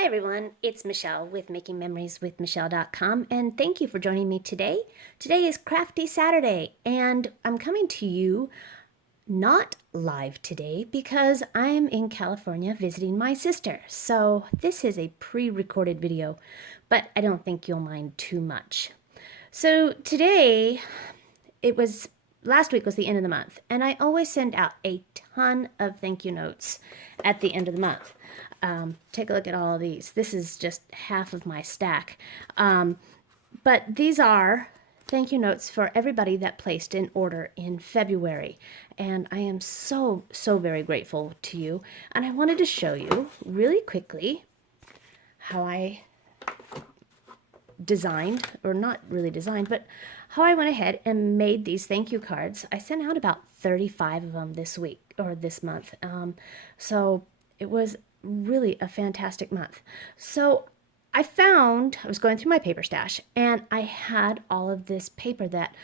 Hi everyone, it's Michelle with MakingMemoriesWithMichelle.com, and thank you for joining me today. Today is Crafty Saturday and I'm coming to you not live today because I'm in California visiting my sister. So this is a pre-recorded video, but I don't think you'll mind too much. So today, last week was the end of the month, and I always send out a ton of thank you notes at the end of the month. Take a look at all of these. This is just half of my stack. But these are thank you notes for everybody that placed an order in February. And I am so very grateful to you. And I wanted to show you really quickly how I designed, or not really designed, but how I went ahead and made these thank you cards. I sent out about 35 of them this week, or this month. So it was really a fantastic month. So I was going through my paper stash, and I had all of this paper that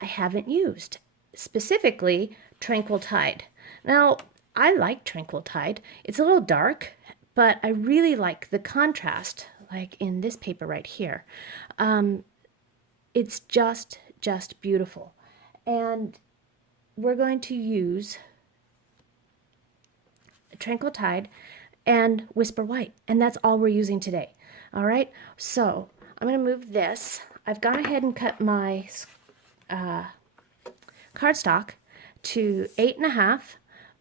I haven't used, specifically Tranquil Tide. Now, I like Tranquil Tide. It's a little dark, but I really like the contrast, like in this paper right here. It's just beautiful. And we're going to use Tranquil Tide and Whisper White, and that's all we're using today. All right, so I'm going to move this. I've gone ahead and cut my cardstock to 8.5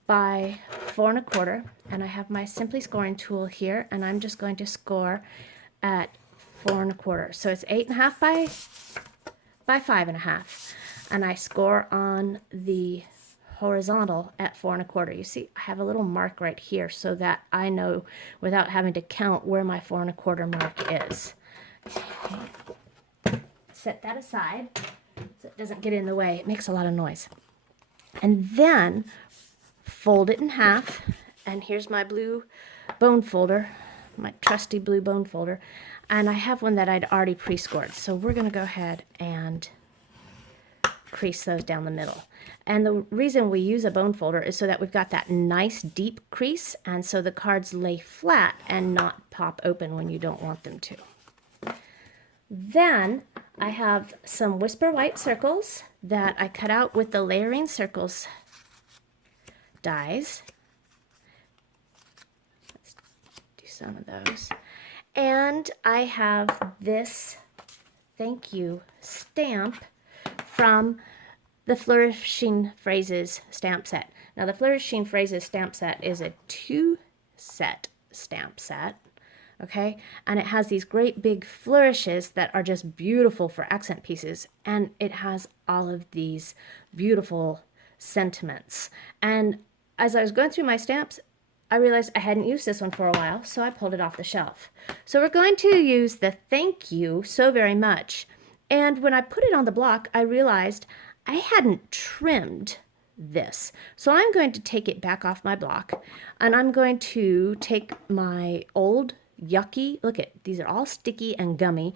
by 4.25, and I have my Simply Scoring tool here, and I'm just going to score at 4.25. So it's 8.5 by 5.5, and I score on the horizontal at 4.25. You see, I have a little mark right here so that I know without having to count where my 4.25 mark is. Okay. Set that aside so it doesn't get in the way. It makes a lot of noise. And then fold it in half, and here's my blue bone folder, my trusty blue bone folder, and I have one that I'd already pre-scored. So we're going to go ahead and crease those down the middle. And the reason we use a bone folder is so that we've got that nice deep crease, and so the cards lay flat and not pop open when you don't want them to. Then I have some Whisper White circles that I cut out with the Layering Circles dies. Let's do some of those. And I have this thank you stamp from the Flourishing Phrases stamp set. Now, the Flourishing Phrases stamp set is a 2-set stamp set, okay? And it has these great big flourishes that are just beautiful for accent pieces, and it has all of these beautiful sentiments. And as I was going through my stamps, I realized I hadn't used this one for a while, so I pulled it off the shelf. So we're going to use the thank you so very much. And when I put it on the block, I realized I hadn't trimmed this. So I'm going to take it back off my block, and I'm going to take my old yucky, look at, these are all sticky and gummy,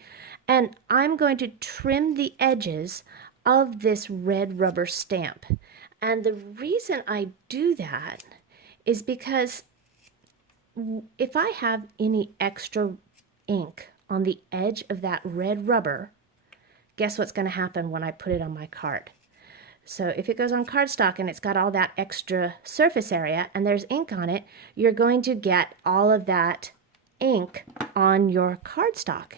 and I'm going to trim the edges of this red rubber stamp. And the reason I do that is because if I have any extra ink on the edge of that red rubber, guess what's going to happen when I put it on my card? So if it goes on cardstock and it's got all that extra surface area and there's ink on it, you're going to get all of that ink on your cardstock.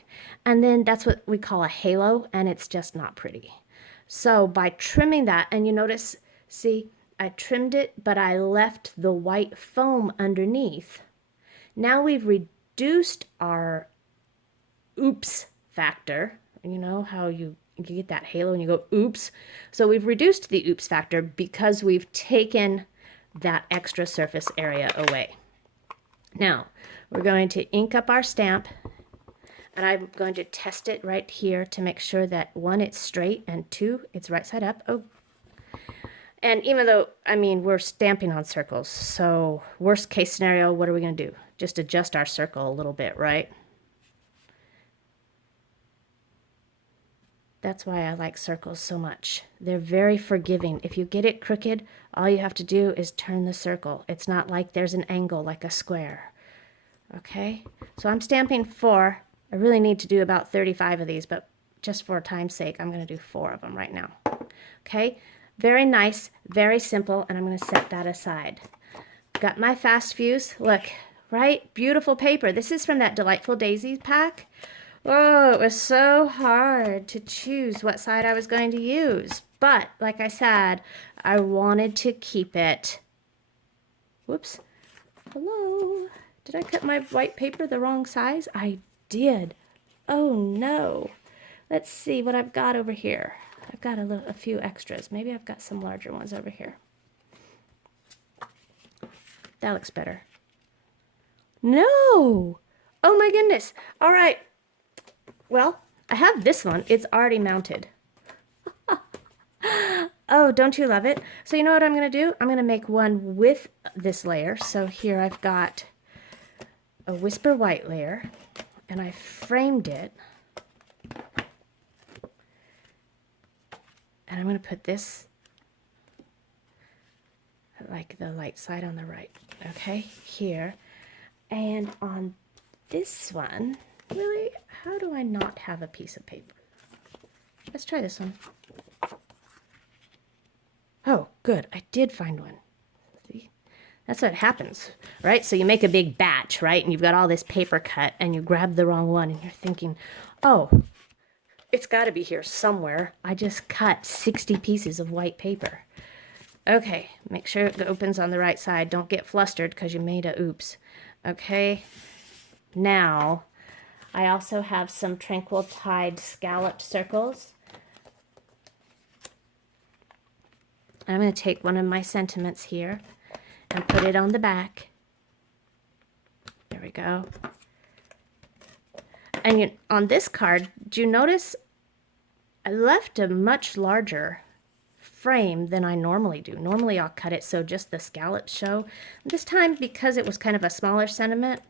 And then that's what we call a halo, and it's just not pretty. So by trimming that, and you notice, see, I trimmed it, but I left the white foam underneath. Now we've reduced our oops factor. You know how you get that halo and you go oops? So we've reduced the oops factor because we've taken that extra surface area away. Now we're going to ink up our stamp, and I'm going to test it right here to make sure that 1, it's straight, and 2, it's right side up. Oh, and even though, I mean, we're stamping on circles, so worst case scenario, what are we going to do? Just adjust our circle a little bit, right? That's why I like circles so much. They're very forgiving. If you get it crooked, all you have to do is turn the circle. It's not like there's an angle like a square. Okay, so I'm stamping 4. I really need to do about 35 of these, but just for time's sake, I'm going to do 4 of them right now. Okay, very nice, very simple, and I'm going to set that aside. Got my fast fuse. Look, right? Beautiful paper. This is from that Delightful Daisies pack. Oh, it was so hard to choose what side I was going to use. But, like I said, I wanted to keep it. Whoops. Hello. Did I cut my white paper the wrong size? I did. Oh, no. Let's see what I've got over here. I've got a few extras. Maybe I've got some larger ones over here. That looks better. No! Oh my goodness. All right. Well, I have this one. It's already mounted. Oh, don't you love it? So you know what I'm going to do? I'm going to make one with this layer. So here I've got a Whisper White layer, and I framed it. And I'm going to put this like the light side on the right. Okay, here. And on this one, really, how do I not have a piece of paper? Let's try this one. Oh, good. I did find one. See? That's what happens, right? So you make a big batch, right? And you've got all this paper cut and you grab the wrong one and you're thinking, oh, it's got to be here somewhere. I just cut 60 pieces of white paper. Okay, make sure it opens on the right side. Don't get flustered because you made a oops. Okay, now I also have some Tranquil Tide scalloped circles. I'm going to take one of my sentiments here and put it on the back. There we go. And on this card, do you notice I left a much larger frame than I normally do. Normally I'll cut it so just the scallops show. This time, because it was kind of a smaller sentiment,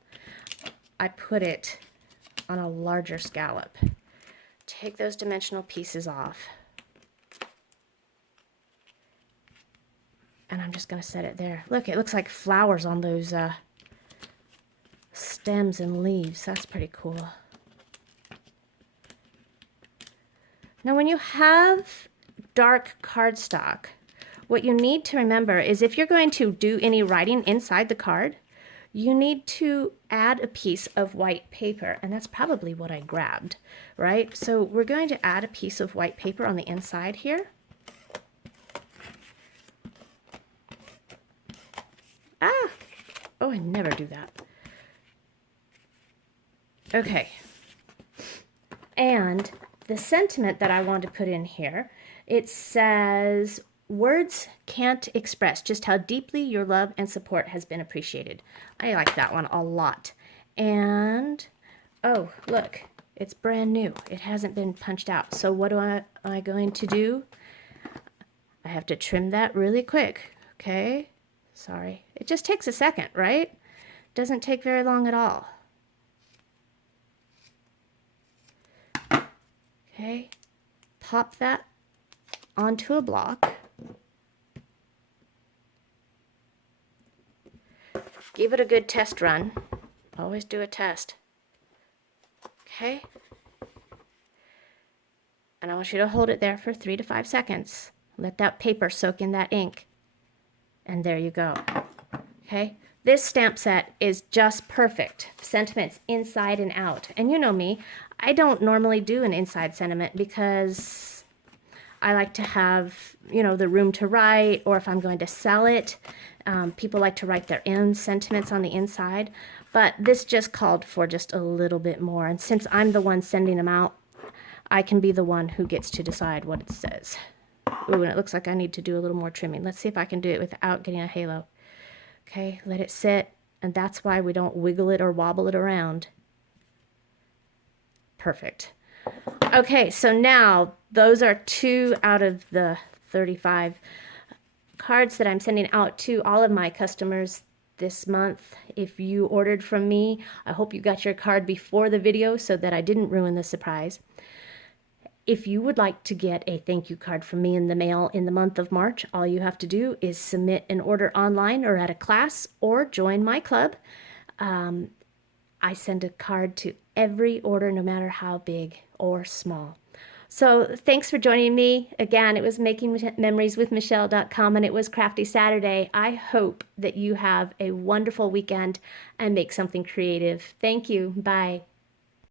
I put it on a larger scallop. Take those dimensional pieces off. And I'm just going to set it there. Look, it looks like flowers on those stems and leaves. That's pretty cool. Now, when you have dark cardstock, what you need to remember is if you're going to do any writing inside the card, you need to add a piece of white paper, and that's probably what I grabbed, right? So we're going to add a piece of white paper on the inside here. Ah! Oh, I never do that. Okay. And the sentiment that I want to put in here, it says, words can't express just how deeply your love and support has been appreciated. I like that one a lot. And, oh, look, it's brand new. It hasn't been punched out. So what am I going to do? I have to trim that really quick, okay? Sorry. It just takes a second, right? Doesn't take very long at all. Okay, pop that onto a block. Give it a good test run. Always do a test. Okay. And I want you to hold it there for 3 to 5 seconds. Let that paper soak in that ink. And there you go. Okay. This stamp set is just perfect. Sentiments inside and out. And you know me, I don't normally do an inside sentiment because I like to have, you know, the room to write, or if I'm going to sell it, people like to write their own sentiments on the inside. But this just called for just a little bit more. And since I'm the one sending them out, I can be the one who gets to decide what it says. Ooh, and it looks like I need to do a little more trimming. Let's see if I can do it without getting a halo. Okay, let it sit, and that's why we don't wiggle it or wobble it around. Perfect. Okay, so now those are 2 out of the 35 cards that I'm sending out to all of my customers this month. If you ordered from me, I hope you got your card before the video so that I didn't ruin the surprise. If you would like to get a thank you card from me in the mail in the month of March, all you have to do is submit an order online or at a class or join my club. I send a card to every order, no matter how big or small. So thanks for joining me. Again, it was Making Memories with Michelle.com, and it was Crafty Saturday. I hope that you have a wonderful weekend and make something creative. Thank you. Bye.